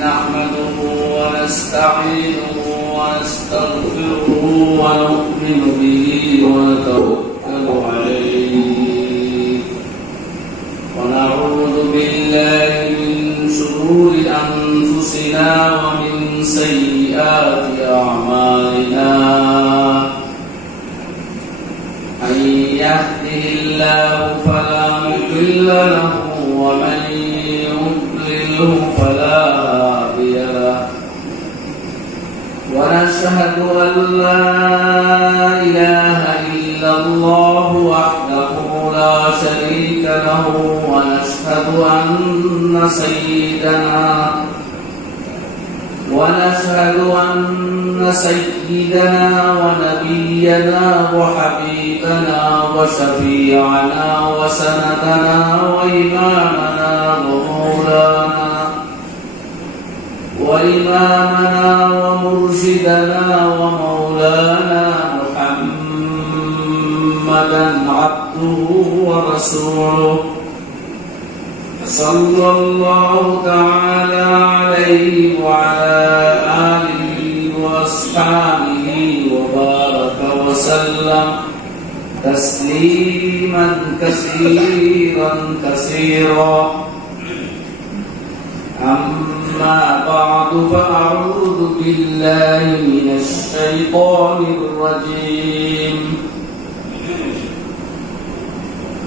نحمده ونستعينه ونستغفره ونؤمن به ونتوكل عليه ونعوذ بالله من شرور أنفسنا ومن سيئات أعمالنا من يهده الله فلا مضل له ومن يضلله فلا هادي له ونشهد أن لا إله إلا الله وحده لا شريك له ونشهد أن سيدنا ونبينا وحبيبنا وشفيعنا وسندنا وإمامنا ومرشدنا ومولانا محمدا عبده ورسوله صلى الله تعالى عليه وعلى آله وأصحابه وبارك وسلم تسليما كثيرا أما بعد فأعوذ بالله من الشيطان الرجيم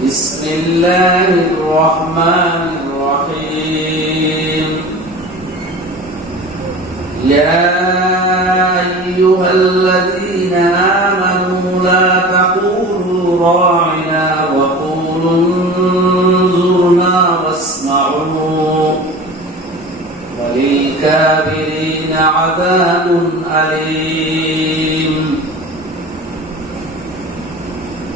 بسم الله الرحمن الرحيم يا أيها الذين آمنوا لا تقولوا راعنا وقولوا انظرنا واسمعوا وللكافرين عذاب أليم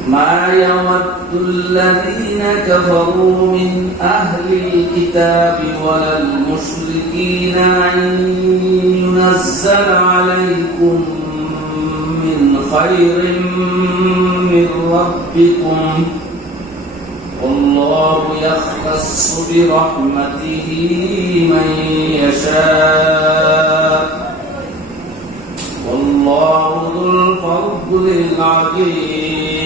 ما يود الذين كفروا من أهل الكتاب ولا المشركين أن ينزل عليكم من خير من ربكم والله يختص برحمته من يشاء والله ذو الفضل العظيم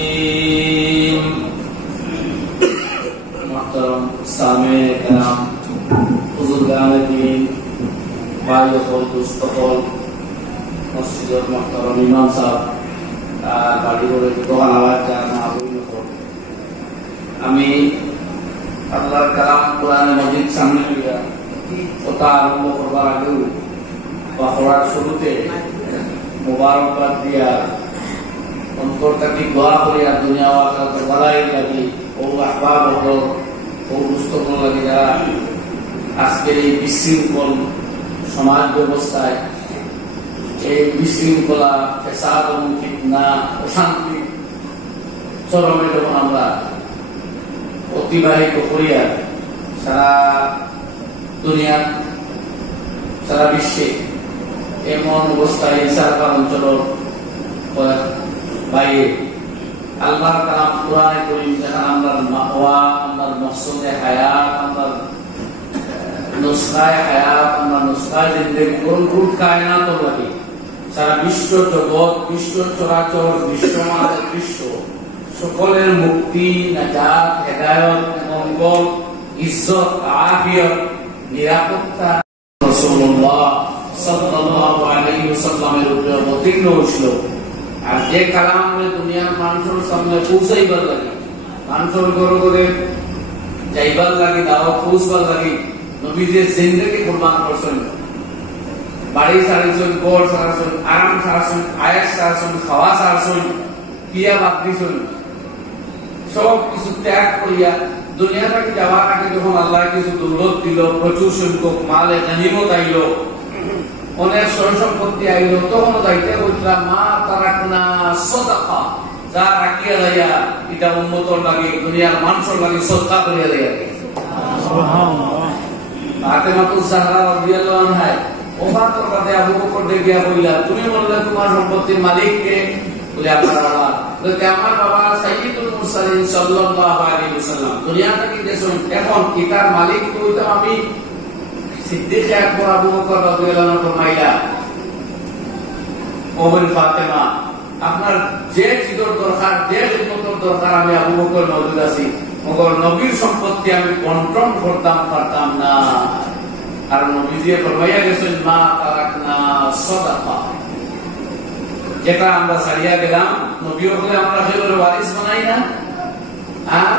محترم سامع کرام بزرگان دین بھائی اور دوستان مسجد محترم امام صاحب গাড়ি করে দোকান আওয়াজ জানা আবুল আমি আল্লাহর কালাম কোরআন মাজিদ সামনে নিয়ে কথা আরম্ভ করবার আগে বা পড়ার শুরুতে মুবারকবাদ দিয়া অন্তরটাকে দোয়া করিয়া দুনিয়া ও আখিরাতের ভালাই লাগি ও আহবাব হলো ও দুস্থগুলো লাগি যারা আজকে এই বিশৃঙ্খল সমাজ ব্যবস্থায় এই বিশৃঙ্খলা ফেসাদ এবং ফিতনা অশান্তি চরমে যখন আমরা অতিবাহিত করিয়া সারা দুনিয়ার সারা বিশ্বে এমন অবস্থায় সরকার অঞ্চল বাইরে আল্লাহর কালাম কোরআনে কারীম যেখানে আমরার মাওয়া আমরার মকসুদে হায়াত আমরার নুসখায়ে হায়াত আমরা নুসখায়ে জিন্দেগি কোন কায়নাত লাগে সারা বিশ্ব জগৎ বিশ্ব চরাচর বিশ্বমানের বিশ্ব সকলের মুক্তি নাজাত হেদায়েত মঙ্গল ইজ্জত আফিয়ত নিরাপত্তা রাসূলুল্লাহ সাল্লাল্লাহু আলাইহি ওয়াসাল্লামের উপরে অবতীর্ণ হয়েছিল আর যে কালাম দুনিয়ার মানুষের সামনে পৌঁছাইবার লাগে মানুষের ঘরে ঘরে যাইবার লাগে দাওয়াত পৌঁছবার লাগে নবী যে জিন্দেগি কুরবান করছেন বাড়ি ছাড়ছেন ঘর ছাড়ছেন আরাম ছাড়ছেন আয়েশ ছাড়ছেন খাওয়া ছাড়ছেন পিয়া বাদ দিছেন সব কিছু ত্যাগ করিয়া দুনিয়া থেকে যাওয়ার আগে যখন আল্লাহ কিছু দৌলত দিল প্রচুর সংখ্যক মালে গনিমত আইল অনেক সয় সম্পত্তি আইল তখন যাইতে বলছিলা মা তারাকনা সাদাকা যা রাখিয়া যাইয়া এটা উম্মতর লাগে দুনিয়ার মানুষের লাগে সদকা করিয়া যাইয়া সুবহানাল্লাহ ফাতেমাতুজ জাহরা রাদিয়াল্লাহু আনহা ওফাতের বাদে আবু বকর দেখিয়া কইলা তুমি বললে তোমার সম্পত্তির মালিক কে বলে আমার বাবা বলে আমার বাবা সাইয়্যিদুল মুরসালিন সাল্লাল্লাহু আলাইহি ওয়াসাল্লাম দুনিয়া থেকে দেশন এখন কিতার মালিক তো আমি সিদ্দিক আকবর আবু বকর রাদিয়াল্লাহু আনহু ফরমাইলা, ও বনি ফাতেমা, আপনার যে চিজের দরকার, যে খিদমতের দরকার আমি আবু বকর মওজুদ আছি, মগর নবীর সম্পত্তি আমি বন্টন করতাম পারতাম না। আর নবীজি ফরমাইয়া গেছেন, মা তারাকনা সাদাকা, যেটা আমরা ছাড়িয়া গেলাম, নবীও বলে আমরা সেগুলো ওয়ারিস বানাই না। আর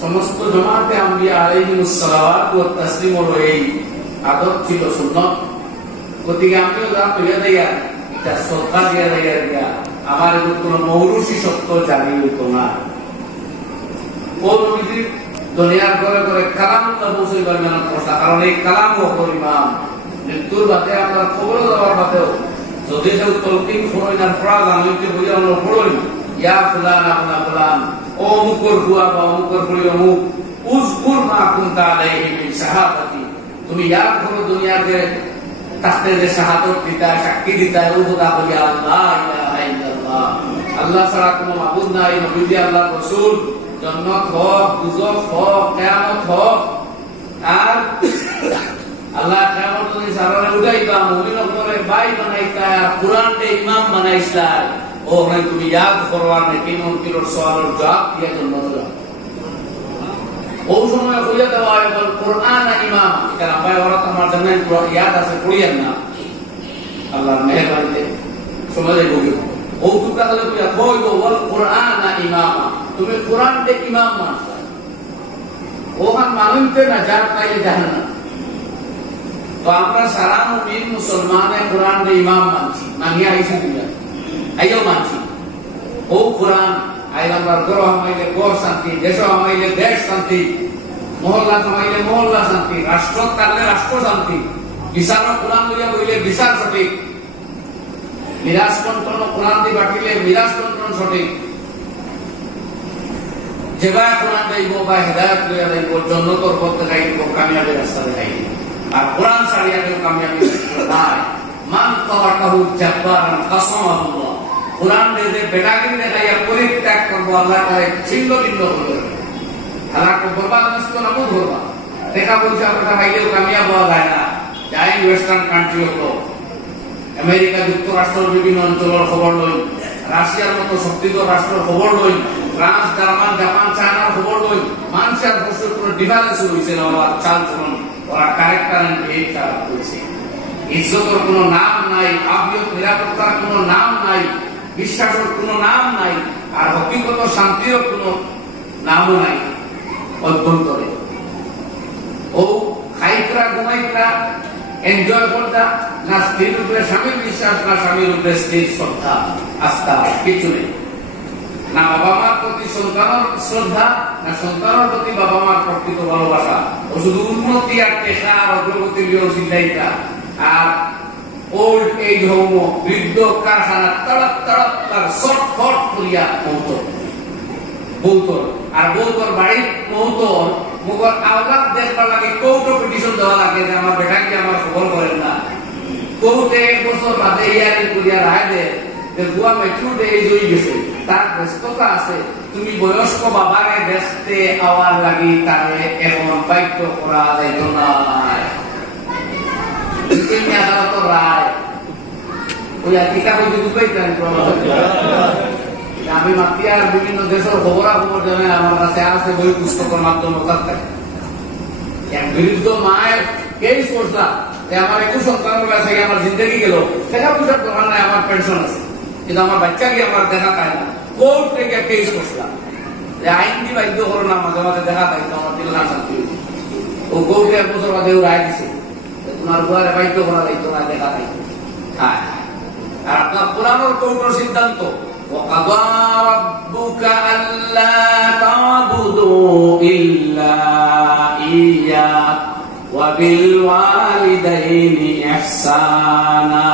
সমস্ত জামাতে আম্বিয়া আলাইহিমুস সালাওয়াত ওয়া তাসলিমের এই আদত ছিল, সুন্নাত। গতিকে আমিও যা কইয়া দেয়া, এটা সদকা দিয়া দেয়া, আমার কোনো মৌরুষি সত্য জানি হইতো না। ও নবীজি দুনিয়ার ঘরে ঘরে কালাম পৌঁছাইবার মেহনত করছে, কারণ এই কালাম ও ইমাম মৃত্যুর বাদে আপনার খবর দেওয়ার বাদেও যদি কেউ তলকিন ফোরাইনার ফরাজ আনইতে হইয়া আমরা ফোরাই, ইয়া ফুলান আপনা ফুলান, ও অমুকর হুয়া বা অমুকর ফুলি অমুক, উযকুর মা কুনতা আলাইহি মিন শাহাদাতি, তুমি ইয়াদ করো দুনিয়াতে তাতে যে শাহাদত দিতা, সাক্ষী দিতা, ও খোদা বলিয়া আল্লাহ ইলাহা ইল্লাল্লাহ, আল্লাহ ছাড়া কোনো মাবুদ নাই, নবী আল্লাহর রাসূল, জান্নাত হোক, দুজখ হোক, কিয়ামত হোক। আর আল্লাহ কিয়ামত দিন সারারে উঠাইবা, মুমিন করে ভাই বানাইতা, কুরআনকে ইমাম বানাইছা, ও হয় তুমি ইয়াদ করবার নাকি মুনকিরর সওয়ালের জবাব দিয়া জান্নাত যাও। ও সময় কইয়া দেওয়া হয় বল কুরআন ইমাম, এটা আপায় ওরা তোমার জন্য ইয়াদ আছে, পড়িয়েন না, আল্লাহর মেহেরবানিতে সমাজে ভুগি। ও টুকরা হলে কইয়া কই গো বল কুরআন ইমাম, তুমি কুরআনকে ইমাম মানছো, ওখান মানতে না যার তাইলে জাহান্নাম। তো আমরা সারা মুমিন মুসলমানে কুরআনকে ইমাম মানছি, মানিয়া আইছি দুনিয়া আইও মানছি। ও কুরআন আই আমরা গর হামাইলে গর শান্তি, দেশ হামাইলে দেশ শান্তি, মহল্লা হামাইলে মহল্লা শান্তি, রাষ্ট্র থাকলে রাষ্ট্র শান্তি, বিচার কুরআন লইয়া বইলে বিচার সঠিক, মিরাজ বন্টন কুরআন দিয়ে বাটিলে মিরাজ বন্টন সঠিক, যেবা কুরআন দেইব বা হেদায়েত লইয়া দেইব, জান্নাতের পথে যাইব, কামিয়াবের রাস্তায় যাইব। আর কুরআন ছাড়িয়া কেউ কামিয়াবি নাই। মান তাওয়াকাহু জাব্বারান কাসামাহুল্লাহ, কুরআন দিয়ে বেটাগিরি দেখাইয়া পরিত্যাগ করবো, আল্লাহ তাআলা ছিন্ন ভিন্ন করবে, হালাক বরবাদ নষ্ট নাবুদ করবা। দেখা পয়সা কথা খাইলেও কামিয়াব হওয়া যায় না। যাই ওয়েস্টার্ন কান্ট্রি হলো, আমেরিকা যুক্তরাষ্ট্রের বিভিন্ন অঞ্চলের খবর লই, রাশিয়ার মতো শক্তিধর রাষ্ট্রের খবর লই, ফ্রান্স, জার্মান, জাপান, চায়নার খবর লই, মানুষের বছর কোনো ডিফারেন্স হয়েছে না, ওরা চাল চলন, ওরা ক্যারেক্টার এন্ড বিহেভ খারাপ করেছে। ইজ্জতের কোনো নাম নাই, আবিয়ত নিরাপত্তার কোনো নাম নাই, বিশ্বাসের কোনো নাম নাই, আর হকিগত শান্তির কোনো নামও নাই অভ্যন্তরে। ও খাইকরা ঘুমাইকরা এনজয় করতা, না স্ত্রীর উপরে স্বামীর বিশ্বাস, না স্বামীর উপরে স্ত্রীর শ্রদ্ধা আস্থা, কিছু নেই। না বাবা মার প্রতি সন্তানের শ্রদ্ধা, না সন্তানের প্রতি বাবা মার প্রকৃত ভালোবাসা। ও শুধু উন্নতি আর টেকা আর অগ্রগতির চিন্তাইতা, আর ওল্ড এজ হোম, বৃদ্ধ কারখানা তড়প তড়প তার শর্টফট করিয়া বৌতর, আর বৌতর বাড়ির মৌতর মুগর আওলাদ দেখবার লাগে কোর্টে পিটিশন দেওয়া লাগে যে আমার বেটাকে আমার খবর করেন না। কোর্টে 1 বছর বাদে ইয়ারিং করিয়া রায় দেয় যে বুয়া ম্যাচুরিটি এজ হয়ে গেছে, তার ব্যস্ততা আছে, তুমি বয়স্ক বাবারে দেখতে আওয়ার লাগি তারে এখন বাধ্য করা যাইত না। রায় ওই কিতাব আমি মাতিয়ার বিভিন্ন দেশের খবরাখবর জানে আমার কাছে আছে, বই পুস্তকের মাধ্যমে থাকে। এক বিরুদ্ধ মায়ের কেস করলাম যে আমার 21 সন্তানের কাছে আমার জিন্দগি গেল, দেখা পয়সার দোকান নাই, আমার পেনশন আছে, কিন্তু আমার বাচ্চাকে আমার দেখা পায় না। কোর্ট থেকে কেস করলাম যে আইন কি বাধ্য করো না, মাঝে মাঝে দেখা পাই, আমার দিল না শান্তি। ও কোর্টে 1 বছর বাদে রায় দিছে তোমার বুয়ারে বাধ্য করা যাইতো না, দেখা পাই। হ্যাঁ, আর আপনার পুরানোর কোর্টের সিদ্ধান্ত وَقَضَى رَبُّكَ أَلَّا تَعْبُدُوا إِلَّا إِيَّاهُ وَبِالْوَالِدَيْنِ إِحْسَانًا।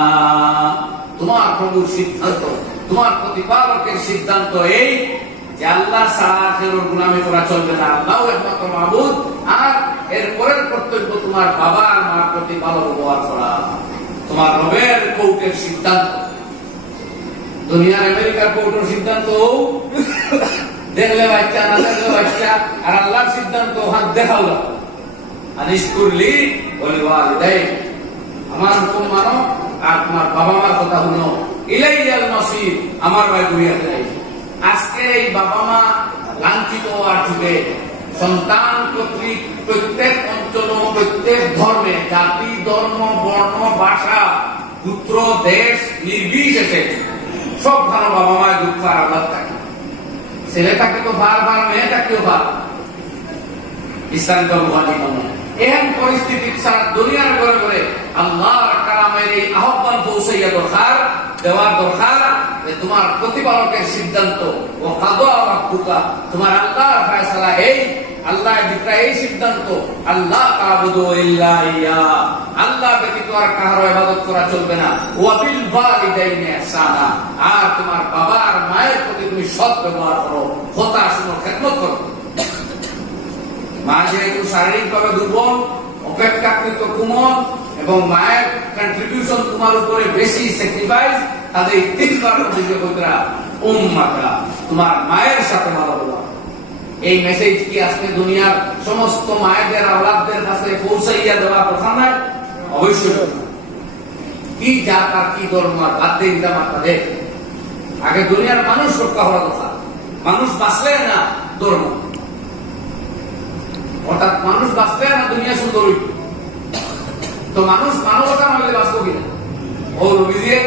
তোমার প্রভুর সিদ্ধান্ত, তোমার প্রতিপালকের সিদ্ধান্ত এই যে আল্লাহ ছাড়া কেউ গোলামি করা চলবে না, আল্লাহ একমাত্র মাবুদ, আর এর পরের কর্তব্য তোমার বাবা আর মার প্রতিপালক হওয়া করা। তোমার রবের কোর্টের সিদ্ধান্ত, দুনিয়ার আমেরিকার কোর্টের সিদ্ধান্ত দেখলে বাচ্চা, না দেখলে বাচ্চা, আর আল্লাহর সিদ্ধান্ত হাত দেখাও। আনিশকুরলি ওয়া লিওয়ালিদাইক, আমার হুকুম মানো আর তোমার বাবা মার কথা শুনো। ইলাইয়াল মাসির, আমার ভাই দুনিয়াতে নাই। আজকে এই বাবা মা লাঞ্ছিত হওয়ার যুগে সন্তান কর্তৃক প্রত্যেক অঞ্চল, প্রত্যেক ধর্মে, জাতি, ধর্ম, বর্ণ, ভাষা, পুত্র, দেশ নির্বিশেষে সব ভালো বাবা মায়ের দুঃখ আর আঘাত থাকে। ছেলে থাকে তো বারবার, মেয়ে থাকতেও বার ইসলাম ধর্মবাদী নয়। এমন পরিস্থিতি সারা দুনিয়ার ঘরে ঘরে আল্লাহর কালামের এই আহ্বান পৌঁছাইয়া দরকার, দেওয়ার দরকার যে তোমার প্রতিপালকের সিদ্ধান্ত ও কাদা রাব্বুকা, তোমার আল্লাহর ফয়সালা এই, আল্লাহ দিকরা এই সিদ্ধান্ত, আল্লাহ তা'বুদু ইল্লা ইয়া, আল্লাহ ব্যতীত আর কারো ইবাদত করা চলবে না। ওয়া বিল ওয়ালিদাইনি ইহসানা, আর তোমার বাবা আর মায়ের প্রতি তুমি সৎ ব্যবহার করো, কথা শুনো, খেদমত করো। মা যেহেতু শারীরিকভাবে দুর্বল, অপেক্ষাকৃত কোমল এবং মায়ের কন্ট্রিবিউশন তোমার উপরে বেশি স্যাক্রিফাইস, তাদের তিনবার অভিযোগ করা উম্মাতা, তোমার মায়ের সাথে ভালো ব্যবহার। এই মেসেজ কি আজকে দুনিয়ার সমস্ত মায়েদের আওলাদদের কাছে পৌঁছাইয়া দেওয়া কথা নয়? অবশ্যই। কি জাত আর কি ধর্ম আর বাদ দিয়ে দিতাম আপনাদের। আগে দুনিয়ার মানুষ রক্ষা হওয়ার কথা, মানুষ বাঁচলে না ধর্ম, অর্থাৎ মানুষ বাঁচলে না দুনিয়া সুন্দর হইত। তো মানুষ মানবতা নইলে বাঁচবো কিনা? ও রবি দিয়ে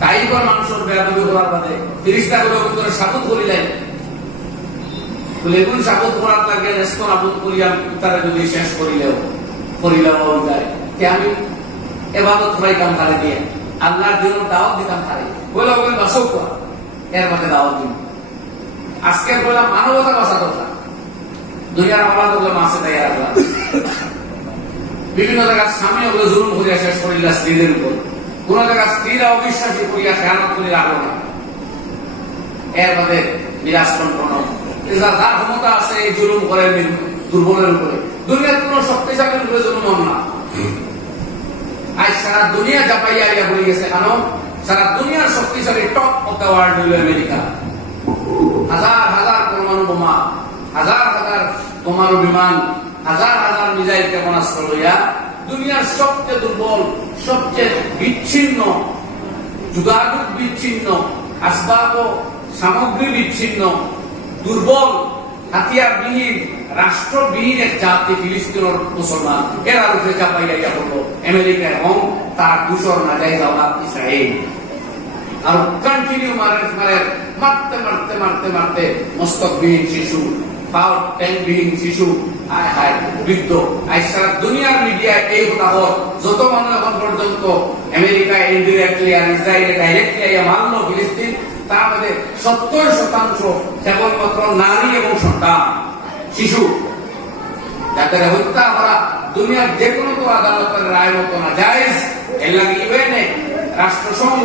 তাই কর মানুষের বেয়াদবি করার বাদে ফিরিস্তা করে সাবুত করিলেন, লেগুন সাবুত করার লাগে রেস্ত নাবুত করিয়া তারা যদি শেষ করিলেও যায় যে আমি এবাদত করাইতাম খালে দিয়ে, আল্লাহর জন্য দাওয়াত দিতাম খালে, বলে ওগুলো বাঁচো করা, এর মধ্যে দাওয়াত দিন। আজকে বললাম মানবতা বাঁচা দরকার, দুনিয়ার আওলাদ ওগুলো মাসে তাই রাখলাম। বিভিন্ন জায়গায় স্বামী ওগুলো জুলুম করিয়া শেষ করিলা স্ত্রীদের উপর, কোন জায়গায় স্ত্রীরা অবিশ্বাসী করিয়া খেয়ানত করে রাখলো না। এর মধ্যে বিরাজ কন্ট্রোল, যার ক্ষমতা আছে এই জুলুম করে দুর্বলের উপরে। দুনিয়ার কোন শক্তিশালীর উপরে জুলুম না। আজ সারা দুনিয়া চাপাইয়া আইয়া বলে গেছে, কারণ সারা দুনিয়ার শক্তিশালী টপ অফ দ্য ওয়ার্ল্ড হইল আমেরিকা। হাজার হাজার পরমাণু বোমা, হাজার হাজার বোমারু বিমান, হাজার হাজার মিসাইল ক্ষেপণাস্ত্র লইয়া দুনিয়ার সবচেয়ে দুর্বল, সবচেয়ে বিচ্ছিন্ন, যোগাযোগ বিচ্ছিন্ন, আসবাব সামগ্রী বিচ্ছিন্ন, দুর্বল, হাতিয়ারবিহীন, রাষ্ট্রবিহীন এক জাতি ফিলিস্তিনের মুসলমান, এরা রূপে চাপাইয়া পড়লো আমেরিকা এবং তার দূষর না যায় আওলাদ ইসরায়েল। আর কন্টিনিউ মারতে মারতে মারতে মারতে মস্তকবিহীন শিশু, ট্যাঙ্কবিহীন শিশু, বৃদ্ধ। আজ সারা দুনিয়ার মিডিয়ায় এই হতাহত, যত মানুষ এখন পর্যন্ত আমেরিকা ইনডিরেক্টলি আর ইসরায়েলে ডাইরেক্টলি মারলো ফিলিস্তিন, তার মধ্যে 70% কেবলমাত্র নারী এবং সন্তান, শিশু, যাদের হত্যা করা দুনিয়ার যে কোনো তো আদালতের রায় মতো না জায়েজ। এর লাগে ইউএনএ রাষ্ট্রসংঘ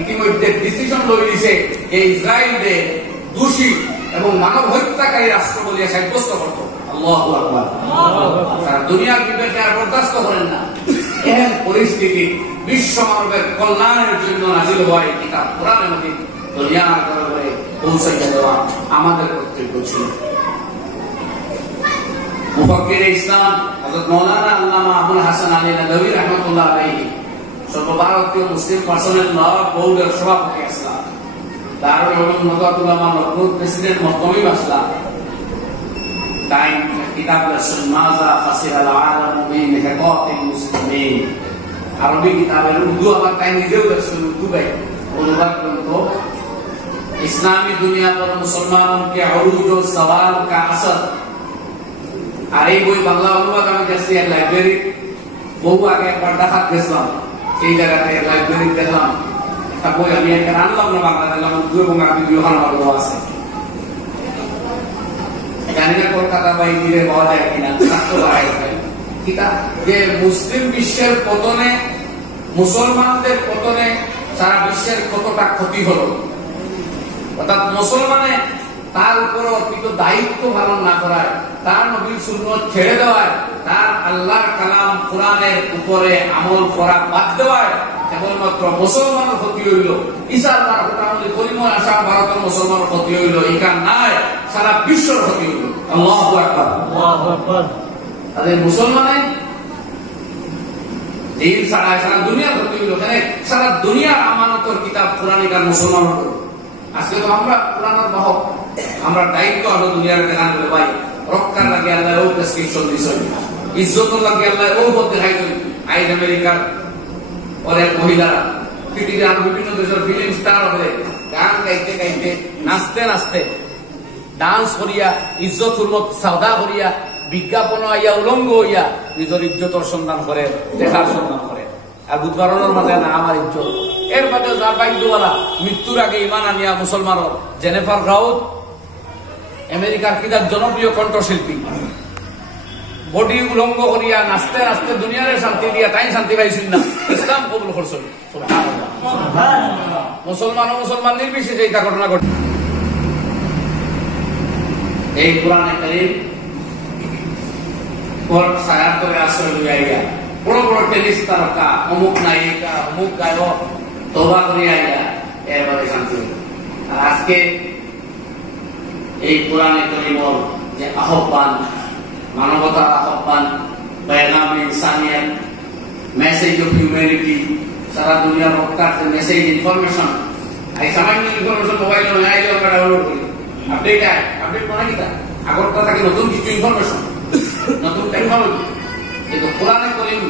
ইতিমধ্যে ডিসিশন লই দিছে যে ইসরায়েলকে দোষী এবং মানব হত্যাকারী রাষ্ট্র বলিয়া সাব্যস্ত করত। আল্লাহু আকবার। সারা দুনিয়ার বিবেকে আর বরদাস্ত করেন না। এমন পরিস্থিতি বিশ্ব মানবের কল্যাণের জন্য নাজিল হওয়া এই কিতাব কোরআন মাজিদ দুনিয়ার ঘরে পৌঁছাইয়া দেওয়া আমাদের কর্তব্য ছিল। মুফাক্কির ইসলাম হযরত মাওলানা আল্লামা আবুল হাসান আলী নদভী রাহমাতুল্লাহ আলাইহি সর্বভারতীয় মুসলিম পার্সোনেল ল বোর্ডের সভাপতি আসলাম, দারুল উলুম নদওয়াতুল্লামা লখনৌ প্রেসিডেন্ট মহতমি আসলাম। তাই কিতাব রাসূল মাজা ফাসিরাল আলাম বিন হিকাতিল মুসলিমিন, আরবি কিতাবের উর্দু আবার তাই নিজেও রাসূল উর্দু ভাই অনুবাদ গ্রন্থ ইসলাमी दुनिया पर मुसलमानों के अरूज और सवाल का असर। আর এই বই বাংলা অনুবাদ আমি গেছি এক লাইব্রেরি, বহু আগে একবার ডাকাত গেছিলাম, সেই জায়গাতে লাইব্রেরি গেলাম, তার বই আমি এখানে আনলাম না, বাংলা দিলাম, উর্দু এবং আরবি দুই ওখানে ভালো আছে। জানি না কলকাতা বা ইন্দিরে পাওয়া যায় কিনা, কিতাব যে মুসলিম বিশ্বের পতনে, মুসলমানদের পতনে সারা বিশ্বের কতটা ক্ষতি হলো, অর্থাৎ মুসলমানে তার উপর অর্পিত দায়িত্ব পালন না করায়, তার নবীর সুন্নাত ছেড়ে দেওয়ায়, তার আল্লাহর কালাম কোরআনের উপরে আমল করা বাদ দেওয়ায় কেবলমাত্র মুসলমানের ক্ষতি হইল। ঈসা আল্লাহর কালামে কলিমা আসা ভারতের মুসলমানের ক্ষতি হইল, এটা নাই সারা বিশ্বের ক্ষতি হইল। আল্লাহু আকবার, আল্লাহু আকবার। তাদের মুসলমানে দিন ছাড়া সারা দুনিয়ার ক্ষতি হইল, সারা দুনিয়ার আমানতর কিতাব কোরআনিকার মুসলমান হল। আজকে তো আমরা কোরআনের বাহক, আমরা দায়িত্ব হলো দুনিয়ার দেখান করে ভাই রক্ষার লাগে আল্লাহ ও প্রেসক্রিপশন দিয়েছেন, ইজ্জত লাগে আল্লাহ ও পথ দেখাইছেন। আইজ আমেরিকার অনেক মহিলারা পৃথিবীর আরো বিভিন্ন দেশের ফিল্ম স্টার হবে, গান গাইতে গাইতে নাচতে নাচতে ডান্স করিয়া ইজ্জত হুরমত সাউদা করিয়া বিজ্ঞাপন আইয়া উলঙ্গ হইয়া নিজের ইজ্জতর সন্ধান করে, দেখার সন্ধান করে। আর বুধবারণের মাঝে না আমার ইজ্জত। এর মাঝে যার ভাগ্যওয়ালা মৃত্যুর আগে ইমান আনিয়া মুসলমান জেনেফার গ্রাউড, আমেরিকার কিতাব জনপ্রিয় কণ্ঠশিল্পী, বডি উলঙ্গ করিয়া নাচতে নাচতে দুনিয়ারে শান্তি দিয়া তাই শান্তি পাইছিল না, ইসলাম কবুল করছিল। মুসলমান ও মুসলমান নির্বিশেষে এটা ঘটনা ঘটে। এই কোরআনে কারীম ছায়ার করে আশ্রয় লইয়া বড় বড় টেনিস তারকা, অমুক নায়িকা, অমুক গায়ক তওবা করে আইয়া এবারে শান্তি হইল। আর আজকে এই কোরআনে কারীমের যে আহ্বান, মানবতার আহ্বান, পেগামে ইনসানিয়ত, মেসেজ অফ হিউম্যানিটি, সারা দুনিয়ার রক্ষার যে মেসেজ ইনফরমেশন, এই সামান্য ইনফরমেশন মোবাইল আইলে আমরা ডাউনলোড করি, আপডেট মনে কিতা আগরটা থাকে নতুন কিছু ইনফরমেশন, নতুন টেকনোলজি। কিন্তু কোরআনে কারীম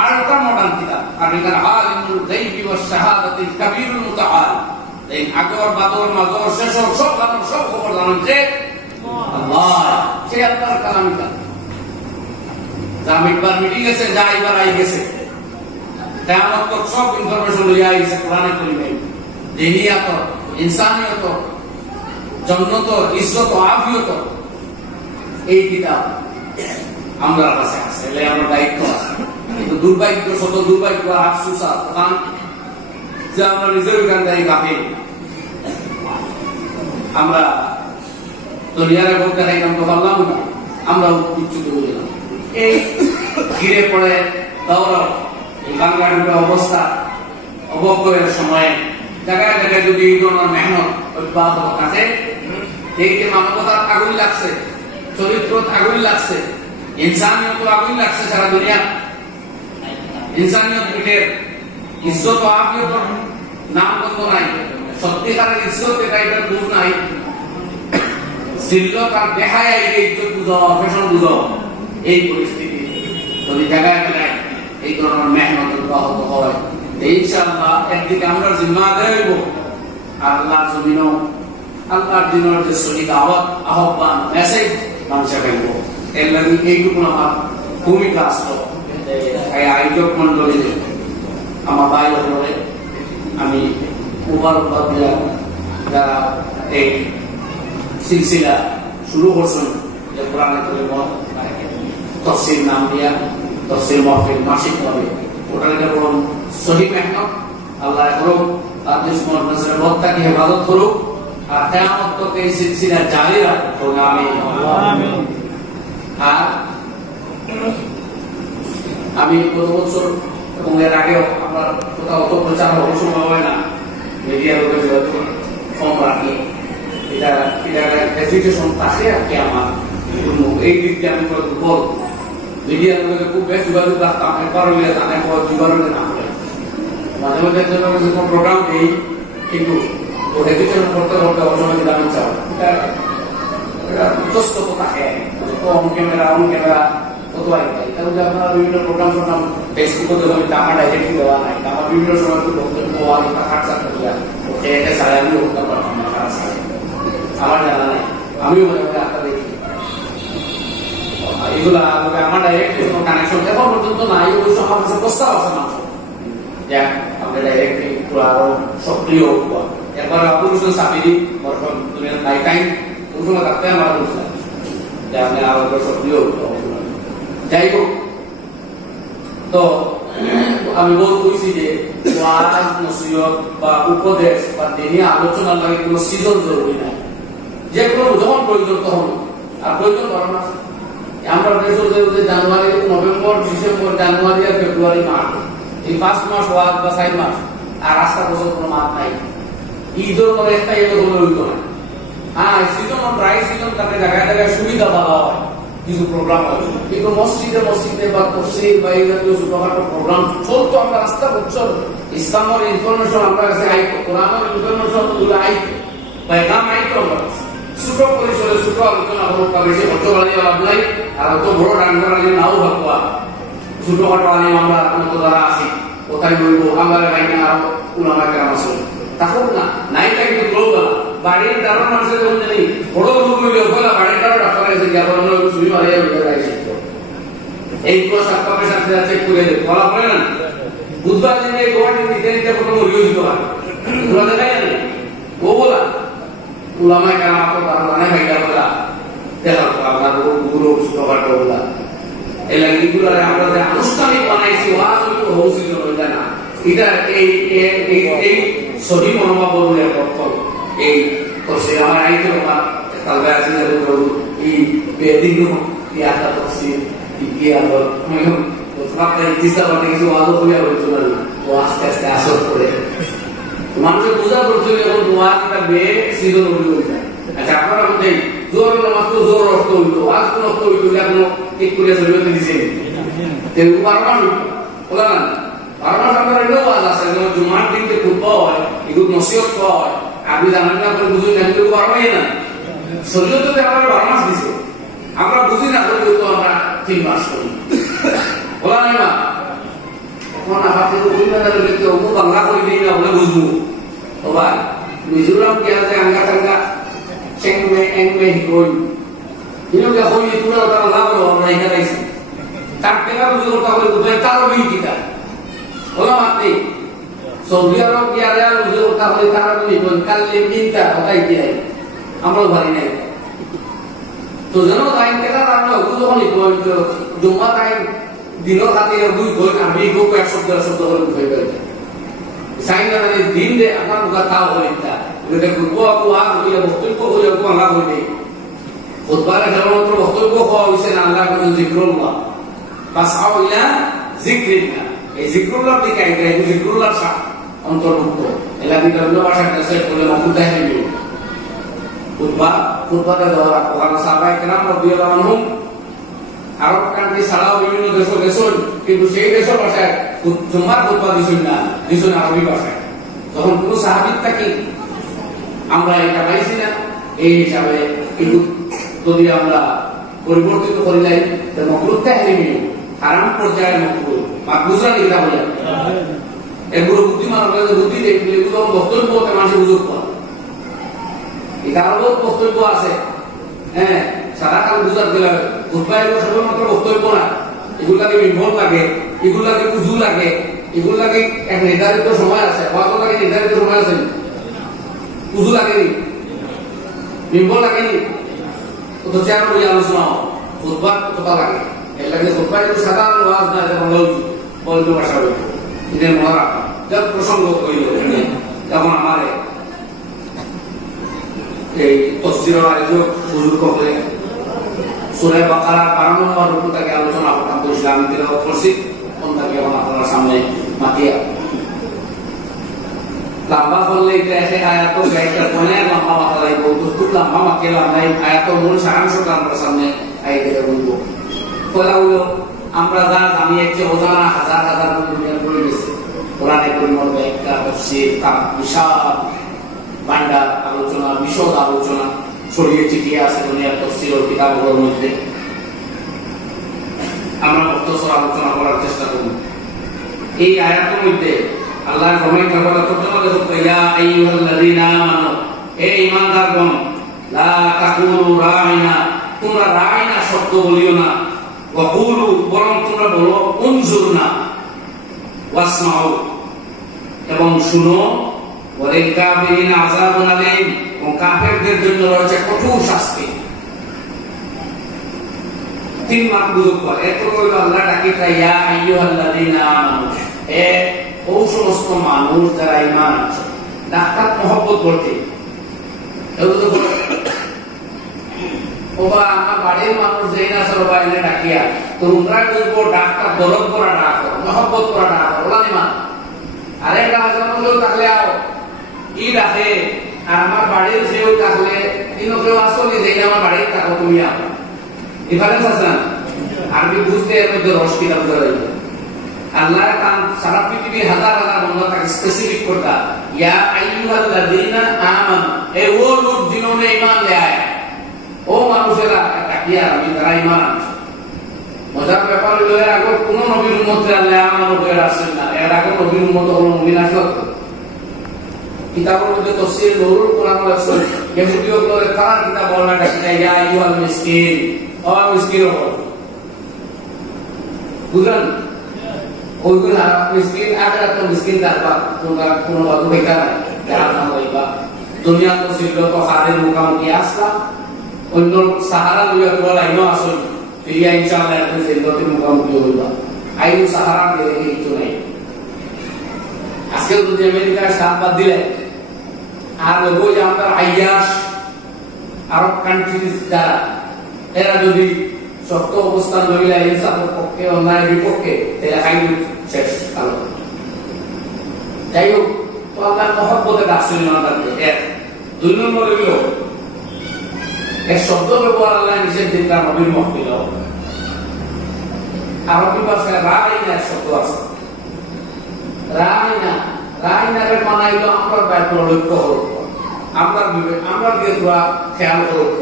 আর একটা মডার্ন কিতাব, আর এখানে আলিমুল গায়বি ওয়াস শাহাদাতিল কাবীরুল মুতাআল, এই আগর বাদর মাজর শেষ সব জানেন, সব খবর জানেন যে আল্লাহ, সে আল্লাহর কালাম। যা মিটবার মিটি গেছে, যা এবার আই গেছে, কিয়ামত তক সব ইনফরমেশন লইয়া আইছে কোরআনে কারীমে। দিনিয়াত, ইনসানিয়ত, জান্নাত, ইজ্জত, আফিয়ত, এই কিতাব আমরা কাছে আছে, এলে আমরা দায়িত্ব আছে। কিন্তু দুর্ভাগ্য, শত দুর্ভাগ্য, আফসোস আর যে আমরা নিজের গান্ধারী গাফিল। আমরা দুনিয়ারে বলতে চাইতাম তো পারলাম না, আমরা উচ্চুত হয়ে গেলাম। এই ঘিরে পড়ে দৌড়াও, এই বাংলাদেশের অবস্থা অবক্ষয়ের সময়ে জায়গায় জায়গায় যদি এই ধরনের মেহনত অব্যাহত থাকে, দেখতে মানবতার আগুন লাগছে, চরিত্র আগুন লাগছে, ইনসানিয়ত আগুন লাগছে সারা দুনিয়া। ইনসানিয়ত পিঠের ইজ্জত ও আফিয়ত নাম গন্ধ নাই, সত্যিকারের ইজ্জত এটার বুঝ নাই, জিল্লত আর দেখায় ইজ্জত বুঝাও, ফ্যাশন বুঝাও। এই পরিস্থিতি যদি জায়গায় জায়গায় এই ধরনের মেহনত অব্যাহত হয়, ইনশাআল্লাহ একদিকে আমরা জিম্মা আদায় হইব, আল্লাহর জমিনও আল্লাহর দিনের যে সহি দাওয়াত, আহ্বান, মেসেজ মানুষে পাইব। এর লাগে এইটুকু আমার ভূমিকা আসলো। এই আয়োজক মন্ডলী আমার ভাই হলে আমি মুবারকবাদ দিলাম, যারা এই সিলসিলা শুরু করছেন, যে কোরআনে কারীমের তাফসীর নাম দিয়া তাফসীর মাহফিল মাসিক ভাবে, ওটা একটা বড় সহি মেহনত। আল্লাহ করুক আর দুশ্মন নজরে বদতাকে হেফাজত করুক, আর কিয়ামত তক এই সিলসিলা জারি রাখুক। আমিন। আর আমি গত বছর এবং এর আগেও আমার কোথাও অত প্রচার হওয়ার সময় হয় না, মিডিয়া লোকের কম রাখি, এটা হেজিটেশন থাকে আর কি আমার এই দিকটা আমি দুর্বল। মিডিয়া লোকের খুব বেশ যোগাযোগ রাখতাম, একবার হইলে জানে দুবার হইলে না হলে মাঝে মাঝে কোনো প্রোগ্রাম নেই, কিন্তু হেজিটেশন করতে করতে অসময় দিলাম চাও, এটা উচ্চস্ত থাকে, অন ক্যামেরা কত আইতাই। তাহলে আপনারা বিভিন্ন প্রোগ্রাম শোনাম ফেসবুকে দেবেন, আমার ডাইরেক্টলি দেওয়া নাই, আমার বিভিন্ন সময় বক্তব্য খাটসা করলে সাড়ে আমি করতে পারতাম না, আমার জানা নাই, আমিও মনে করি আপনার দেখি এগুলা আমার ডাইরেক্ট কোনো কানেকশন এখন পর্যন্ত নাই। অবশ্য আমার কাছে প্রস্তাব আছে মাত্র, যাক আমরা ডাইরেক্টলি পুরো আরো সক্রিয় একবার আব্দুল হোসেন সাবিরি বর্তমান দুনিয়ার নাই টাইম ওই সময় থাকতে আমার বুঝলাম যে আপনি আরো সক্রিয়। যাই হোক, তো আমি বলছি যে ওয়াজ, নসিহত বা উপদেশ বা দিনী আলোচনার লাগে কোনো সিজন জরুরি নাই, যে কোনো যখন প্রয়োজন তখন। আর প্রয়োজন করানো আছে আমরা জানুয়ারি, নভেম্বর, ডিসেম্বর, জানুয়ারি আর ফেব্রুয়ারি, মার্চ, এই 5 মাস ওয়াজ বা 4 মাস, আর রাস্তা বছর কোনো মাপ নাই। ঈদের পরে একটা এলো হলে হইতো না। হ্যাঁ, সিজন ড্রাই সিজন তাদের জায়গায় জায়গায় সুবিধা ভালো হয়, কিছু প্রোগ্রাম হয়, কিন্তু মসজিদে বা তফসির বা এই জাতীয় ছোটখাটো প্রোগ্রাম চলতো। আমরা রাস্তা বছর ইসলামের ইনফরমেশন আমরা কাছে আইতো, কোরআনের ইনফরমেশন গুলো আইতো, পেগাম আইতো আমরা কাছে। ছোট পরিসরে ছোট আলোচনা হোক, বেশি হতো বাড়িয়ে লাভ নাই, আর অত বড় ডাঙ্গর আলী নাও ভাববা। ছোটখাটো আলিম আমরা মতো যারা আছি কোথায় বলব, আমরা বাইরে আরো উলামা কেরাম আছে, তখন না নাইটা কিন্তু লোক বাড়ির কারণ মানুষের যখন জানি বড় রোগ হইলে বলা বাড়ির কারণ ডাক্তার এসে গিয়ে আবার আমরা ছুরি মারিয়ে এই সাতটা সাথে চেক করে বলা পড়ে না। বুধবার দিনে গোয়াটি নিতে নিতে প্রথম রিভিউ হয়, ওগুলো দেখাই না ও বলা উলামা কেরাম তো তার মানে ভাইটা বলা দেখা আপনার গুরু ছোটখাটো বলা এই লাগিগুলো আমরা যে আনুষ্ঠানিক বানাইছি ওয়াজ হইতো হৌসিল হইতা না। এটা এই সহি মনোভাব বলে প্রথম এই করছে আমার আইতে আমার তালবে আছে এই বেদিন ইয়াটা করছি কি আলো তোমাকে দিশা বাটে কিছু ওয়াজ হইয়া হইতো না, ও আস্তে আস্তে আসর করে মানুষের বোঝা করতে যখন ওয়াজটা বে সিজন হয়ে যায়। আচ্ছা আপনারা বলতে জোর মাত্র জোর রক্ত হইতো, আজ কোন রক্ত হইতো এখনো ঠিক করে চলবে দিছে বারমান বলা না বারমান আপনার এটাও ওয়াজ আছে, যেমন জুমার দিনকে খুব হয় এগুলো নসিহত হয়, আপনি জানেন না করে বুঝুন না, কিন্তু বারমাই না শরীয়তে আমরা 12 মাস দিছে, আমরা বুঝি না করে তো আমরা 3 মাস করি বলা নাই না। এখন আপনাকে বুঝি না কেউ বাংলা করে দিই না বলে বুঝবো ও ভাই মিজোরাম কি আছে আঙ্গা টাঙ্গা চেংমে এংমে হিকই ইনো কে হই তুলা তারা না বলো আমরা এখানে আইছি তার টেকা বুঝি কথা বলে তো তার বিকিটা বলা মাত্রে সৌদি আরব কি আর বুঝি কথা বলে তার বিকি কোন কালে মিনটা হতাই দিয়ে আমরা ভারি নাই তো জানো টাইম টেকা আমরা যখনই জুম্মা টাইম দিনের খাতিরে দুই দুই আমি গোক এক শব্দ হলে হয়ে গেল সাইনা দিন দে আমার মুখা তাও হইতা এটা কুয়া কুয়া হইয়া বক্তব্য হইয়া কুয়া না হইতে খুতবারে সাধারণত বক্তব্য হওয়া হইছে না আল্লাহ কোন জিক্রুল্লাহ বাসআউ ইলা যিকরিল্লাহ, এই জিক্রুল্লাহ দিকে আইতে এই জিক্রুল্লাহ শাহ অন্তর্ভুক্ত এলা বিভিন্ন ভাষা কাছে বলে মকুদাহ নিও খুতবারে দেওয়া কোরআন সাহাবায়ে কেরাম রাদিয়াল্লাহু আনহুম আরব কান্ট্রি ছাড়াও বিভিন্ন দেশ কিন্তু সেই দেশের ভাষায় জুম্মার খুতবা দিছেন আরবি ভাষায়। তখন কোন সাহাবীর থাকি আমরা এটা পাইছি না, এই হিসাবে কিন্তু যদি আমরা পরিবর্তিত করিলাই মাকরুহ তাহরিমি হারাম পর্যায়ে মাকরুহ মাকরুহরা লিখা হয়ে যাবে। এগুলো বুদ্ধিমান বুদ্ধি দেখলে এগুলো বক্তব্য মানুষের বুঝুক পায়, এটারও বক্তব্য আছে। হ্যাঁ সারা কাল বুঝার গেলে খুতবা এগুলো শুধুমাত্র বক্তব্য না, এগুলাকে মিম্বর লাগে, এগুলাকে উজু লাগে, এগুলাকে এক নির্ধারিত সময় আছে, কত লাগে নির্ধারিত সময় আছে, উজু লাগেনি, মিম্বর লাগেনি, তো চার বই আলোচনা খুতবা কতটা লাগে এর লাগে। খুতবা এগুলো সাধারণ ওয়াজ না, যেমন বলতে ভাষা হইত এটা মনে রাখা যখন প্রসঙ্গ হইল তখন আমার এই তফসিরের আয়োজক হুজুর কবলে সূরা বাকারা 12 নম্বর রুকুটাকে আলোচনা করতাম, বলছিলাম আমি তেলাওয়াত করছি, কোনটাকে আপনার সামনে মাতিয়া লম্বা করলে এটা এসে আয়াত গাইটা কোনে লম্বা মাথা লাগবে, খুব লম্বা মাকেলাম নাই আয়াত মূল সারাংশটা আমরা সামনে আইতে বলবো। পয়লা হলো আমরা যা জানি একটি অজানা হাজার হাজার দুনিয়া করে গেছে, কোরআনে পরিমল একটা তফসির বিশাল ভান্ডার আলোচনা, বিশদ আলোচনা ছড়িয়ে ছিটিয়ে আছে দুনিয়ার তফসির ও কিতাবগুলোর মধ্যে। আমরা মুক্তসর আলোচনা করার চেষ্টা করব। এই আয়াতের মধ্যে আল্লাহ ফরমায় তাআলা তর্জমা দেখো, ইয়া আইয়ুহাল্লাযীনা আমানু, হে ঈমানদারগণ, লা তাকুলু রাইনা, তোমরা রাইনা শব্দ বলিও না, ওয়া কুলু, বরং তোমরা বলো উনজুরনা, ওয়াসমাউ, এবং শুনো, ওয়ালিল কাফিরিনা আযাবুন আলীম, এবং কাফেরদের জন্য রয়েছে কঠোর শাস্তি। 3 মার্ক বুঝুক পর এরপর হইল আল্লাহ ডাকি ইয়া আইয়ুহাল্লাযীনা আমানু, হে ও সমস্ত মানুষ যারা ঈমান আনছে। ডাক্তার মহব্বত করতে এগুলো তো ওবা আমার বাড়ির মানুষ যেই না সব বাইরে ডাকিয়া তোমরা বলবো ডাক্তার দরদ করা ডাক মহব্বত করা ডাক ওলা নিমা আরেকটা আজমগুলো থাকলে আও ই ডাকে আর আমার বাড়ির সেও থাকলে তিনকেও আসলে যেই আমার বাড়ির থাকো তুমি আও ডিফারেন্স আছে না? আরবি বুঝতে এর মধ্যে রস কিতাব ধরে আল্লাহ কান সারা পৃথিবী হাজার হাজার বান্দা তাকে স্পেসিফিক করতা ইয়া আইয়ুহাল্লাযীনা আমানু এ ও লোক জিনোনে ঈমান ले आए ও মানুষেরা তাকিয়া আমি তারা ঈমান আনছে মজার ব্যাপার হলো এর আগে কোন নবীর উম্মতে আল্লাহ আমানু করে আসেন না এর আগে নবীর উম্মত হলো মুমিন আসলো কিতাবের মধ্যে তাফসীর নুরুল কোরআন আছে ইহুদিও করে তার কিতাব বলনা ডাকিনা ইয়া আইয়ুহাল মিসকিন ও মিসকিন বুঝলেন ওইগুলো মিসকিন আগে তো মিসকিন দাবা তোমরা কোনো বাবু বেকার যারা না হইবা দুনিয়া তো ছিল তো হারের মুখামুখি আসলাম অন্য সাহারা লইয়া তোরা লাইনও আসল ফিরিয়া ইনশাআল্লাহ একটা জিন্দতির মুখামুখি হইবা আইন সাহারা দিয়ে কিছু নাই আজকে যদি আমেরিকার সাথ বাদ দিলে আর ওই যে আমাদের আইয়াস আরব কান্ট্রিজ যারা এরা যদি শক্ত অবস্থান লইলে ইনসাফের পক্ষে অন্যায়ের বিপক্ষে তাহলে আইন শেষ কালো যাই হোক তো আপনার মহব্বতে ডাকছিল না তাকে এক দুই নম্বর হইল এক শব্দ ব্যবহার আল্লাহ নিষেধ দিন তার নবীর মহফিল আরবি ভাষায় রাইনা শব্দ আছে রাইনারের মানে হইল আমরা ব্যাপার লক্ষ্য হল আমরা বিবেক আমরা দিয়ে তোরা খেয়াল করব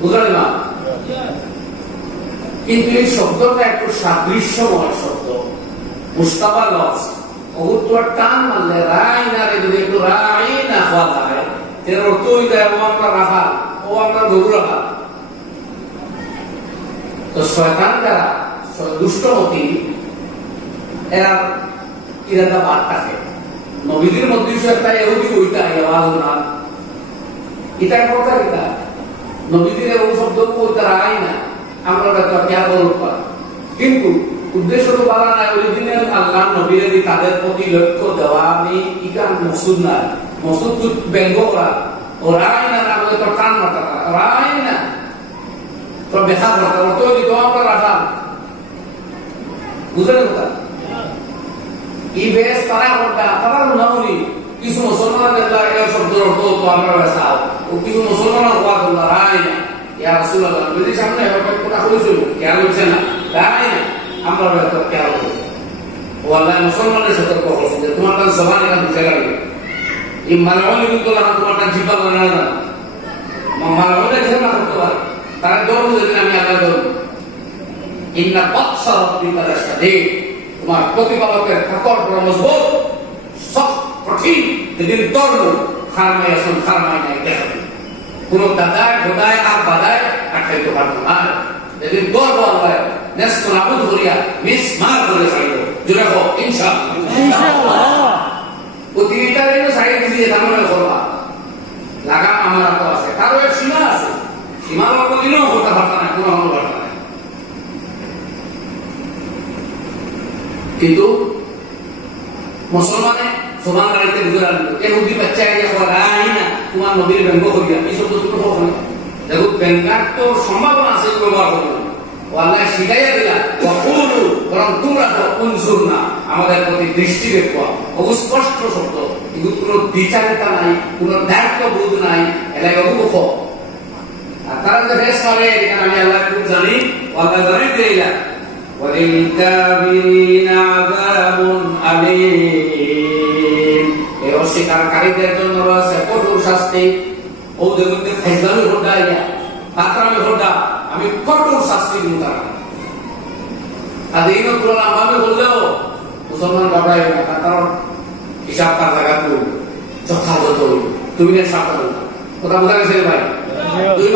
বুঝলি না কিন্তু এই শব্দটা একটু সাদৃশ্যময় শব্দ মুস্তাফা লফজ ওগুলোর টান মারলে রাইনারে যদি একটু রাইনা হওয়া যায় এর অর্থ হয়ে যায় ও আমরা রাখা ও আমরা গরু রাখা তো শয়তান যারা দুষ্টমতি এরা ইরাদা বাদ থাকে নবীদের মধ্যে একটা এহুদি ওইটা আওয়াজ না এটা কথা এটা নবীদের ওই শব্দ ওইটা রাই না আমরা হয়তো খেয়াল করব কিন্তু উদ্দেশ্য তো বলা নাই ওই দিনে আল্লাহ নবীরে তাদের প্রতি লক্ষ্য দেওয়া আমি ইকান মকসুদ না মকসুদ তো ব্যঙ্গ করা ও রাই না আমাদের তো টান মাথা রাই না তো বেহার মাথা তো দিতে আমরা রাখা বুঝলেন কথা এই বেশ তারা করবে তারা নমুনি কিছু মুসলমানদের লাগে শব্দ অর্থ তো আমরা বেসাও ও কিছু মুসলমান হওয়া তোমরা রাই না ইয়া রাসূলুল্লাহ যদি সামনে একটা কথা হয়েছিল খেয়াল হচ্ছে না রাই না আমরা হয়তো খেয়াল করি ও আল্লাহ মুসলমানের সতর্ক করছেন যে তোমার কাছে জবান এখান থেকে লাগবে এই মালাউল বিদুল্লাহ তোমার কাছে জিব্বা বানানো না মালাউলে খেলা করতে পারে তারা দৌড় যদি আমি আল্লাহ দৌড় ইন্না বাতসা রাব্বিকা লাশাদীদ তোমার প্রতিপালকের ঠাকুর বড় মজবুত সব কঠিন যেদিন দৌড় খারমাই আসুন খারমাই নাই দেখাবে কোন দাদায় গোদায় আর বাদায় আটকাইতে পারবো না যেদিন দৌড় আল্লাহ নেস্ত নাবুদ করিয়া মিস মার করে ছাড়িব জোরে হোক ইনশাআল্লাহ প্রতিটা দিন সাইড দিয়ে ধারণা করবা লাগাম আমার তো আছে কারো এক সীমা আছে সীমার কোনদিনও হতে পারত না কোনো হতে পারত না কিন্তু মুসলমানে সমান বাড়িতে বুঝে আনলো এহুদি বাচ্চা রাই না তোমার নবীর ব্যঙ্গ করিয়া এই শব্দ তুমি হোক না দেখো ব্যঙ্গার তো সম্ভাবনা আছে ব্যবহার করিও আল্লাহ শিখাইয়া দিলা বরং তোমরা তো উনসুর না আমাদের প্রতি দৃষ্টি রেখা অস্পষ্ট শব্দ এগুলো কোনো বিচারিতা নাই কোনো দায়িত্ববোধ নাই এলাকা অবুখ আর তারা যে রেস করে এখানে আমি আল্লাহ খুব জানি আল্লাহ জানি দিলা وللكافرين عذاب أليم এই অস্বীকারীদের জন্য রয়েছে কঠোর শাস্তি ওদের মধ্যে ফাইজলামি ঘটা পাত্রামি ঘটা আমি কঠোর শাস্তি দিব তারা আর এই তুলনা ভাবে বললেও মুসলমান বাবাই তার হিসাব তার জায়গা তুলবে যথাযথ তুমি সাথে কথা বোঝা গেছে ভাই দুই